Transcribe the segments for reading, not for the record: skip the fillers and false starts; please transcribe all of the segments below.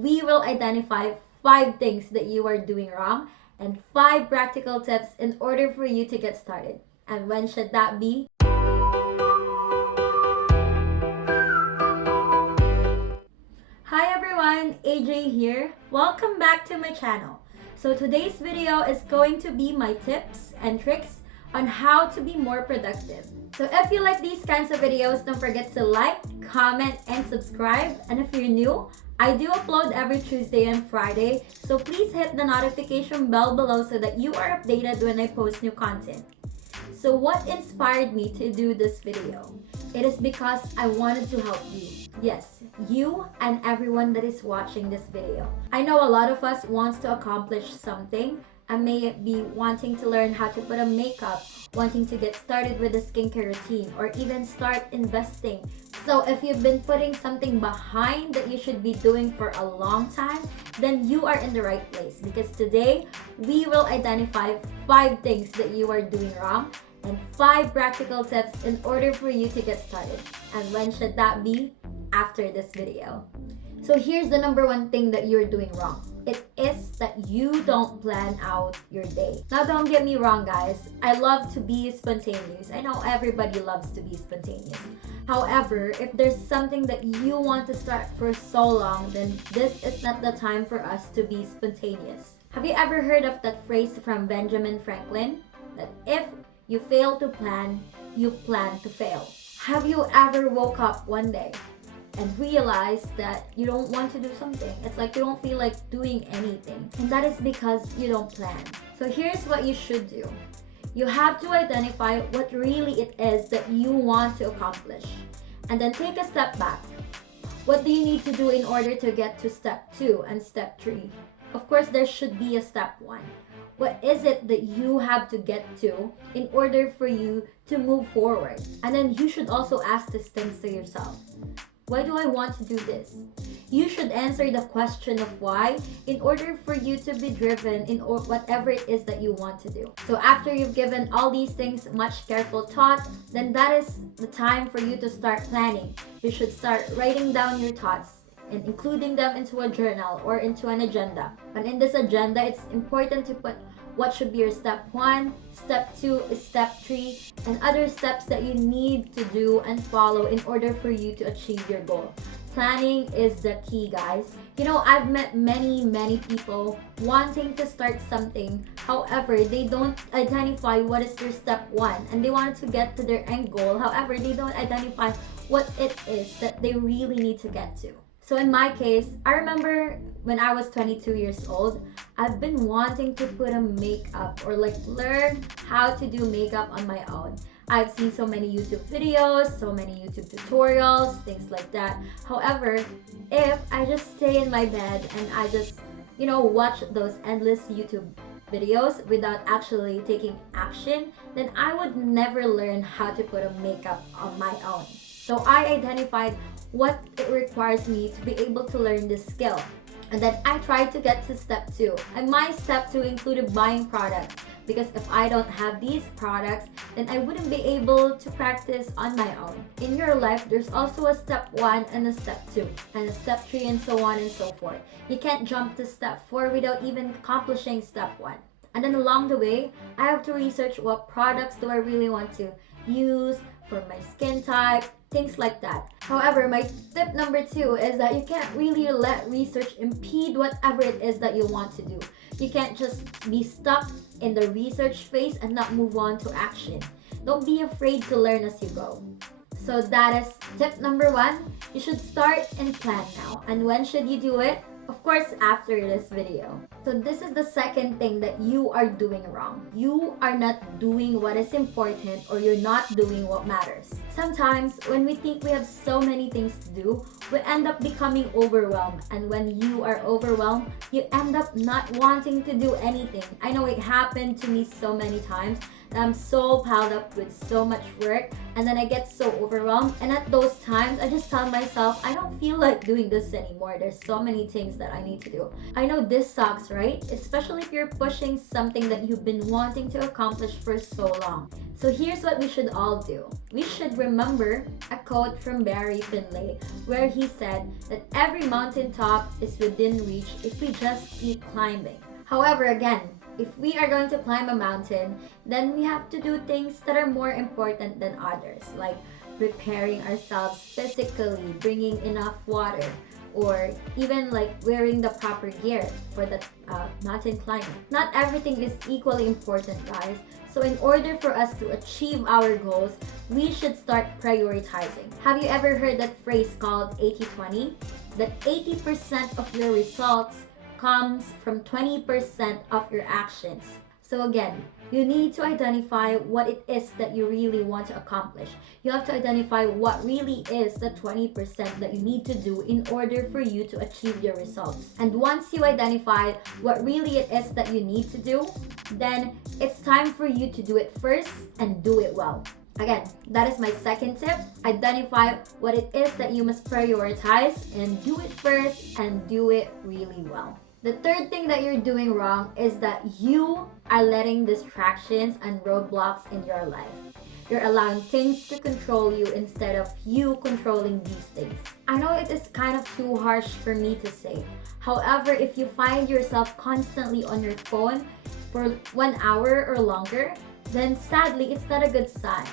we will identify 5 things that you are doing wrong and 5 practical tips in order for you to get started. And when should that be? Hi everyone, AJ here. Welcome back to my channel. So today's video is going to be my tips and tricks on how to be more productive. So if you like these kinds of videos, don't forget to like, comment, and subscribe. And if you're new, I do upload every Tuesday and Friday, so please hit the notification bell below so that you are updated when I post new content. So what inspired me to do this video? It is because I wanted to help you. Yes, you and everyone that is watching this video. I know a lot of us wants to accomplish something, and may it be wanting to learn how to put on makeup, wanting to get started with a skincare routine, or even start investing. So if you've been putting something behind that you should be doing for a long time, then you are in the right place, because today we will identify 5 things that you are doing wrong and 5 practical tips in order for you to get started. And when should that be? After this video. So here's the number 1 thing that you're doing wrong. It is that you don't plan out your day. Now don't get me wrong guys, I love to be spontaneous. I know everybody loves to be spontaneous. However, if there's something that you want to start for so long, then this is not the time for us to be spontaneous. Have you ever heard of that phrase from Benjamin Franklin? That if you fail to plan, you plan to fail. Have you ever woke up one day and realize that you don't want to do something? It's like you don't feel like doing anything, and that is because you don't plan. So here's what you should do. You have to identify what really it is that you want to accomplish, and then take a step back. What do you need to do in order to get to step 2 and step 3? Of course, there should be a step 1. What is it that you have to get to in order for you to move forward? And then you should also ask these things to yourself. Why do I want to do this? You should answer the question of why in order for you to be driven in whatever it is that you want to do. So after you've given all these things much careful thought, then that is the time for you to start planning. You should start writing down your thoughts and including them into a journal or into an agenda. And in this agenda, it's important to put what should be your step 1, step 2, step 3, and other steps that you need to do and follow in order for you to achieve your goal. Planning is the key, guys. You know, I've met many people wanting to start something. However, they don't identify what is their step 1, and they wanted to get to their end goal. However, they don't identify what it is that they really need to get to. So in my case, I remember when I was 22 years old, I've been wanting to put on makeup or like learn how to do makeup on my own. I've seen so many YouTube videos, so many YouTube tutorials, things like that. However, if I just stay in my bed and I just, watch those endless YouTube videos without actually taking action, then I would never learn how to put on makeup on my own. So I identified what it requires me to be able to learn this skill. And then I tried to get to step 2. And my step 2 included buying products, because if I don't have these products, then I wouldn't be able to practice on my own. In your life, there's also a step 1 and a step 2, and a step 3, and so on and so forth. You can't jump to step 4 without even accomplishing step 1. And then along the way, I have to research what products do I really want to use for my skin type, things like that. However, my tip number 2 is that you can't really let research impede whatever it is that you want to do. You can't just be stuck in the research phase and not move on to action. Don't be afraid to learn as you go. So that is tip number 1. You should start and plan now. And when should you do it? Of course, after this video. So this is the second thing that you are doing wrong. You are not doing what is important, or you're not doing what matters. Sometimes when we think we have so many things to do, we end up becoming overwhelmed. And when you are overwhelmed, you end up not wanting to do anything. I know it happened to me so many times I'm so piled up with so much work, and then I get so overwhelmed. And at those times, I just tell myself, I don't feel like doing this anymore. There's so many things that I need to do. I know this sucks, right? Especially if you're pushing something that you've been wanting to accomplish for so long. So here's what we should all do. We should remember a quote from Barry Finlay where he said that every mountaintop is within reach if we just keep climbing. However, again, if we are going to climb a mountain, then we have to do things that are more important than others, like preparing ourselves physically, bringing enough water, or even like wearing the proper gear for the mountain climbing. Not everything is equally important, guys. So in order for us to achieve our goals, we should start prioritizing. Have you ever heard that phrase called 80-20? That 80% of your results comes from 20% of your actions. So again, you need to identify what it is that you really want to accomplish. You have to identify what really is the 20% that you need to do in order for you to achieve your results. And once you identify what really it is that you need to do, then it's time for you to do it first and do it well. Again, that is my second tip. Identify what it is that you must prioritize and do it first and do it really well. The third thing that you're doing wrong is that you are letting distractions and roadblocks in your life. You're allowing things to control you instead of you controlling these things. I know it is kind of too harsh for me to say. However, if you find yourself constantly on your phone for 1 hour or longer, then sadly, it's not a good sign.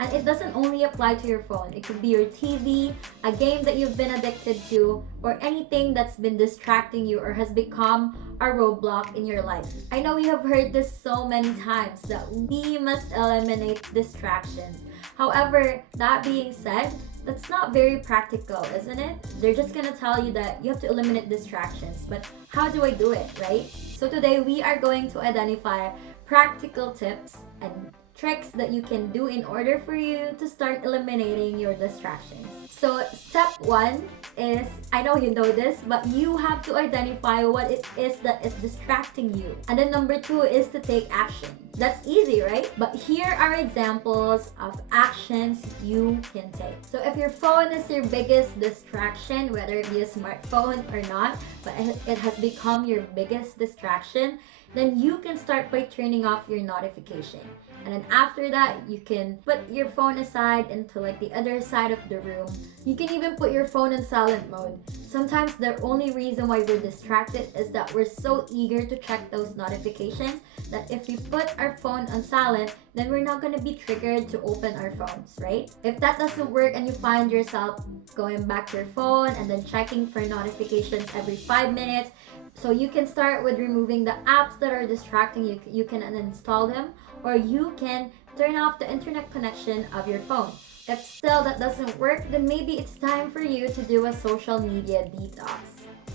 And it doesn't only apply to your phone. It could be your TV, a game that you've been addicted to, or anything that's been distracting you or has become a roadblock in your life. I know you have heard this so many times that we must eliminate distractions. However, that being said, that's not very practical, isn't it? They're just gonna tell you that you have to eliminate distractions. But how do I do it, right? So today we are going to identify practical tips and tricks that you can do in order for you to start eliminating your distractions. So step 1 is, I know you know this, but you have to identify what it is that is distracting you. And then number 2 is to take action. That's easy, right? But here are examples of actions you can take. So if your phone is your biggest distraction, whether it be a smartphone or not, but it has become your biggest distraction, then you can start by turning off your notification. And then after that, you can put your phone aside into like the other side of the room. You can even put your phone in silent mode. Sometimes the only reason why we're distracted is that we're so eager to check those notifications that if we put our phone on silent, then we're not going to be triggered to open our phones, right? If that doesn't work and you find yourself going back to your phone and then checking for notifications every 5 minutes, so you can start with removing the apps that are distracting you. You can uninstall them, or you can turn off the internet connection of your phone. If still that doesn't work, then maybe it's time for you to do a social media detox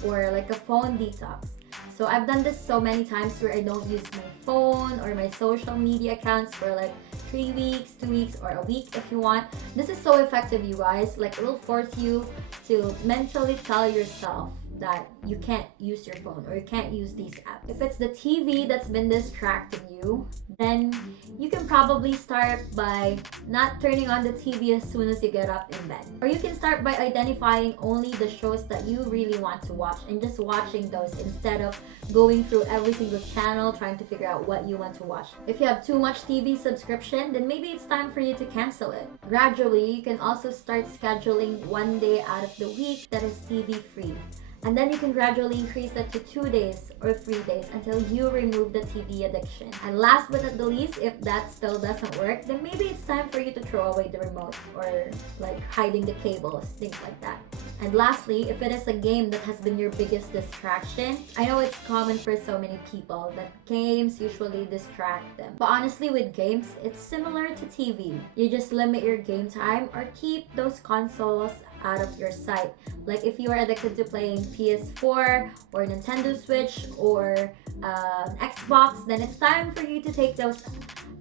or like a phone detox. So I've done this so many times where I don't use my phone or my social media accounts for like 3 weeks, 2 weeks, or a week if you want. This is so effective, you guys. Like, it will force you to mentally tell yourself that you can't use your phone or you can't use these apps. If it's the TV that's been distracting you, then you can probably start by not turning on the TV as soon as you get up in bed. Or you can start by identifying only the shows that you really want to watch and just watching those instead of going through every single channel trying to figure out what you want to watch. If you have too much TV subscription, then maybe it's time for you to cancel it. Gradually, you can also start scheduling 1 day out of the week that is TV free. And then you can gradually increase that to 2 days or 3 days until you remove the TV addiction. And last but not the least, if that still doesn't work, then maybe it's time for you to throw away the remote or like hiding the cables, things like that. And lastly, if it is a game that has been your biggest distraction, I know it's common for so many people that games usually distract them. But honestly, with games, it's similar to TV. You just limit your game time or keep those consoles out of your sight. Like if you are addicted to playing PS4 or Nintendo Switch or Xbox, then it's time for you to take those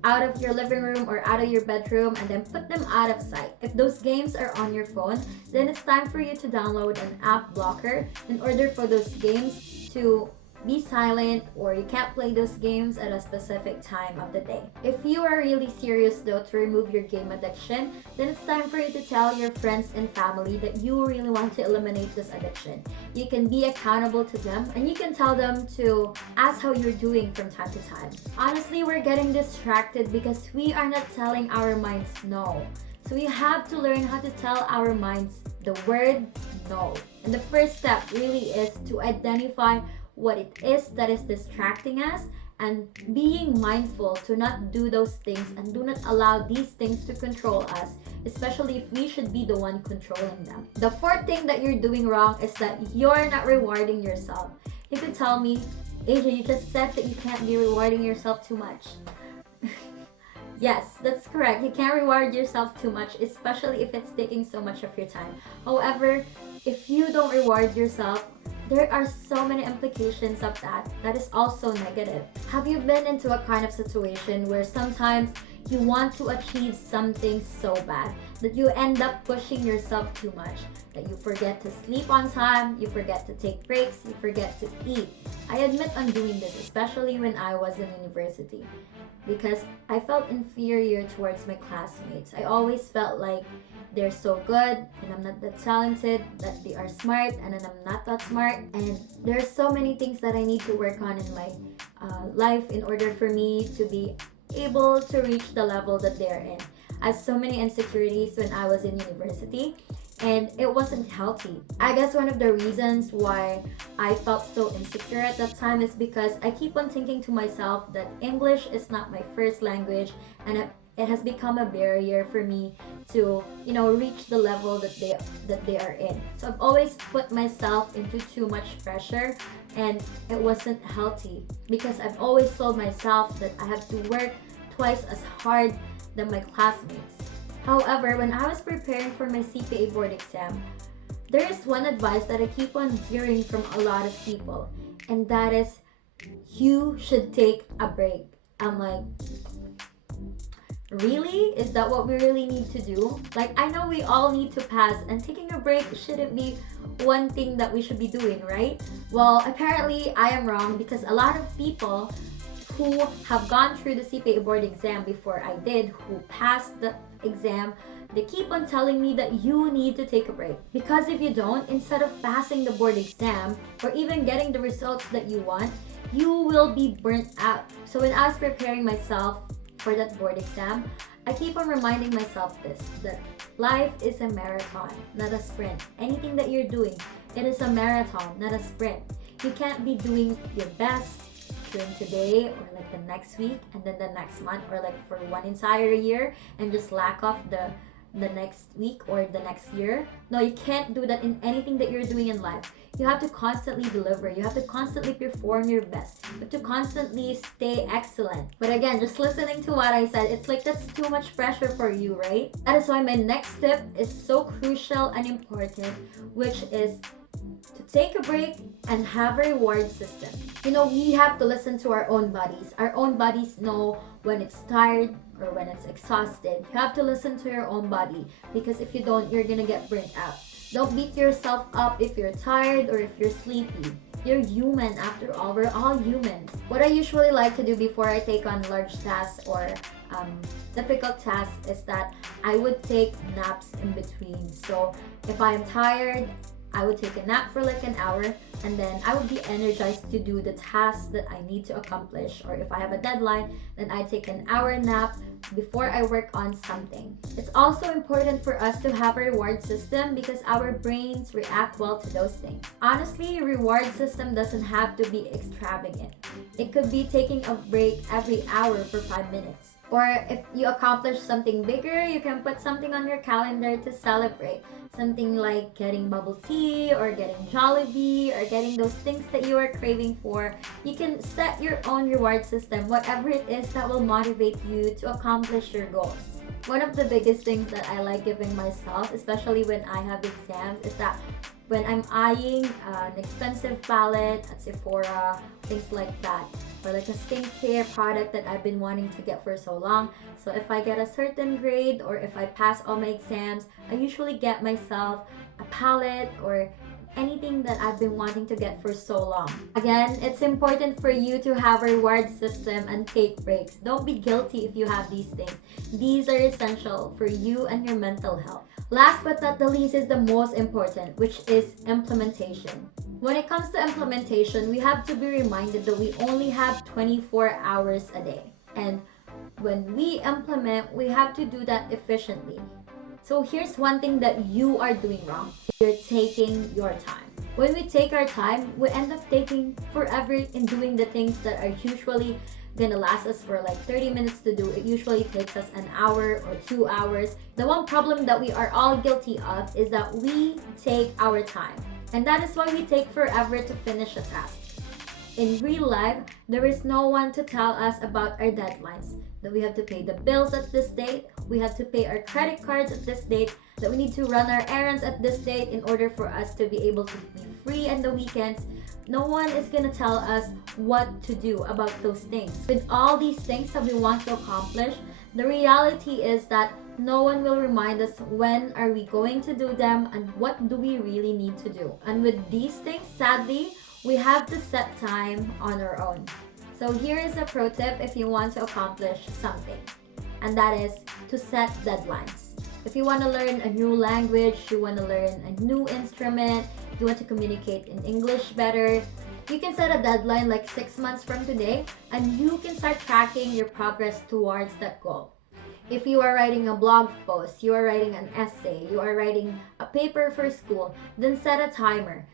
out of your living room or out of your bedroom and then put them out of sight. If those games are on your phone, then it's time for you to download an app blocker in order for those games to be silent, or you can't play those games at a specific time of the day. If you are really serious though to remove your game addiction, then it's time for you to tell your friends and family that you really want to eliminate this addiction. You can be accountable to them, and you can tell them to ask how you're doing from time to time. Honestly, we're getting distracted because we are not telling our minds no. So we have to learn how to tell our minds the word no. And the first step really is to identify what it is that is distracting us, and being mindful to not do those things and do not allow these things to control us, especially if we should be the one controlling them. The fourth thing that you're doing wrong is that you're not rewarding yourself. You could tell me, Asia, you just said that you can't be rewarding yourself too much. Yes, that's correct. You can't reward yourself too much, especially if it's taking so much of your time. However, if you don't reward yourself, there are so many implications of that is also negative. Have you been into a kind of situation where sometimes you want to achieve something so bad that you end up pushing yourself too much, that you forget to sleep on time, you forget to take breaks, you forget to eat? I admit I'm doing this, especially when I was in university, because I felt inferior towards my classmates. I always felt like they're so good and I'm not that talented, that they are smart and then I'm not that smart, and there's so many things that I need to work on in my life in order for me to be able to reach the level that they're in. I had so many insecurities when I was in university, and it wasn't healthy. I guess one of the reasons why I felt so insecure at that time is because I keep on thinking to myself that English is not my first language, and it has become a barrier for me to, reach the level that they are in. So I've always put myself into too much pressure, and it wasn't healthy because I've always told myself that I have to work twice as hard than my classmates. However, when I was preparing for my CPA board exam, there is one advice that I keep on hearing from a lot of people, and that is, you should take a break. I'm like, really? Is that what we really need to do? Like, I know we all need to pass, and taking a break shouldn't be one thing that we should be doing, right? Well, apparently I am wrong, because a lot of people who have gone through the CPA board exam before I did, who passed the exam, they keep on telling me that you need to take a break. Because if you don't, instead of passing the board exam or even getting the results that you want, you will be burnt out. So when I was preparing myself for that board exam, I keep on reminding myself this, that life is a marathon, not a sprint. Anything that you're doing, it is a marathon, not a sprint. You can't be doing your best during today or like the next week and then the next month or like for one entire year and just lack off the next week or the next year. No, you can't do that in anything that you're doing in life. You have to constantly deliver. You have to constantly perform your best. You have to constantly stay excellent. But again, just listening to what I said, it's like that's too much pressure for you, right? That is why my next tip is so crucial and important, which is to take a break and have a reward system. We have to listen to our own bodies. Our own bodies know when it's tired or when it's exhausted. You have to listen to your own body, because if you don't, you're gonna get burnt out. Don't beat yourself up if you're tired or if you're sleepy. You're human after all. We're all humans. What I usually like to do before I take on large tasks or difficult tasks is that I would take naps in between. So if I am tired, I would take a nap for like an hour, and then I would be energized to do the tasks that I need to accomplish. Or if I have a deadline, then I take an hour nap before I work on something. It's also important for us to have a reward system because our brains react well to those things. Honestly, a reward system doesn't have to be extravagant. It could be taking a break every hour for 5 minutes. Or if you accomplish something bigger, you can put something on your calendar to celebrate. Something like getting bubble tea or getting Jollibee or getting those things that you are craving for. You can set your own reward system, whatever it is that will motivate you to accomplish your goals. One of the biggest things that I like giving myself, especially when I have exams, is that when I'm eyeing an expensive palette at Sephora, things like that, or like a skincare product that I've been wanting to get for so long. So if I get a certain grade or if I pass all my exams, I usually get myself a palette or anything that I've been wanting to get for so long. Again, it's important for you to have a reward system and take breaks. Don't be guilty if you have these things. These are essential for you and your mental health. Last but not the least is the most important, which is implementation. When it comes to implementation, we have to be reminded that we only have 24 hours a day. And when we implement, we have to do that efficiently. So here's one thing that you are doing wrong. You're taking your time. When we take our time, we end up taking forever in doing the things that are usually gonna last us for like 30 minutes to do. It usually takes us an hour or 2 hours. The one problem that we are all guilty of is that we take our time. And that is why we take forever to finish a task. In real life, there is no one to tell us about our deadlines. That we have to pay the bills at this date, we have to pay our credit cards at this date, that we need to run our errands at this date in order for us to be able to be free on the weekends. No one is gonna tell us what to do about those things. With all these things that we want to accomplish, the reality is that no one will remind us when are we going to do them and what do we really need to do. And with these things, sadly, we have to set time on our own. So here is a pro tip if you want to accomplish something, and that is to set deadlines. If you want to learn a new language, you want to learn a new instrument, you want to communicate in English better, you can set a deadline like 6 months from today, and you can start tracking your progress towards that goal. If you are writing a blog post, you are writing an essay, you are writing a paper for school, then set a timer.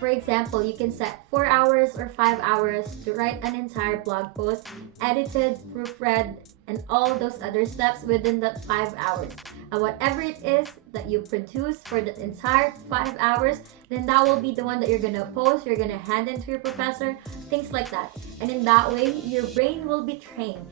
For example, you can set 4 hours or 5 hours to write an entire blog post, edited, proofread, and all those other steps within that 5 hours. And whatever it is that you produce for that entire 5 hours, then that will be the one that you're gonna post, you're gonna hand in to your professor, things like that. And in that way, your brain will be trained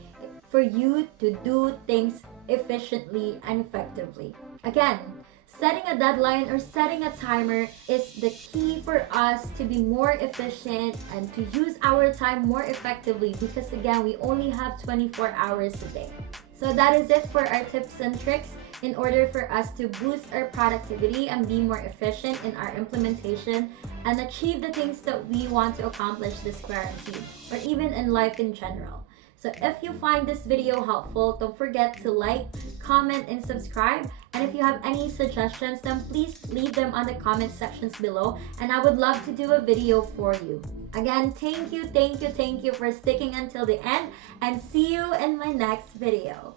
for you to do things efficiently and effectively. Again, setting a deadline or setting a timer is the key for us to be more efficient and to use our time more effectively, because again, we only have 24 hours a day. So that is it for our tips and tricks in order for us to boost our productivity and be more efficient in our implementation and achieve the things that we want to accomplish this quarantine or even in life in general. So if you find this video helpful, don't forget to like, comment, and subscribe. And if you have any suggestions, then please leave them on the comment sections below, and I would love to do a video for you. Again, thank you for sticking until the end, and see you in my next video.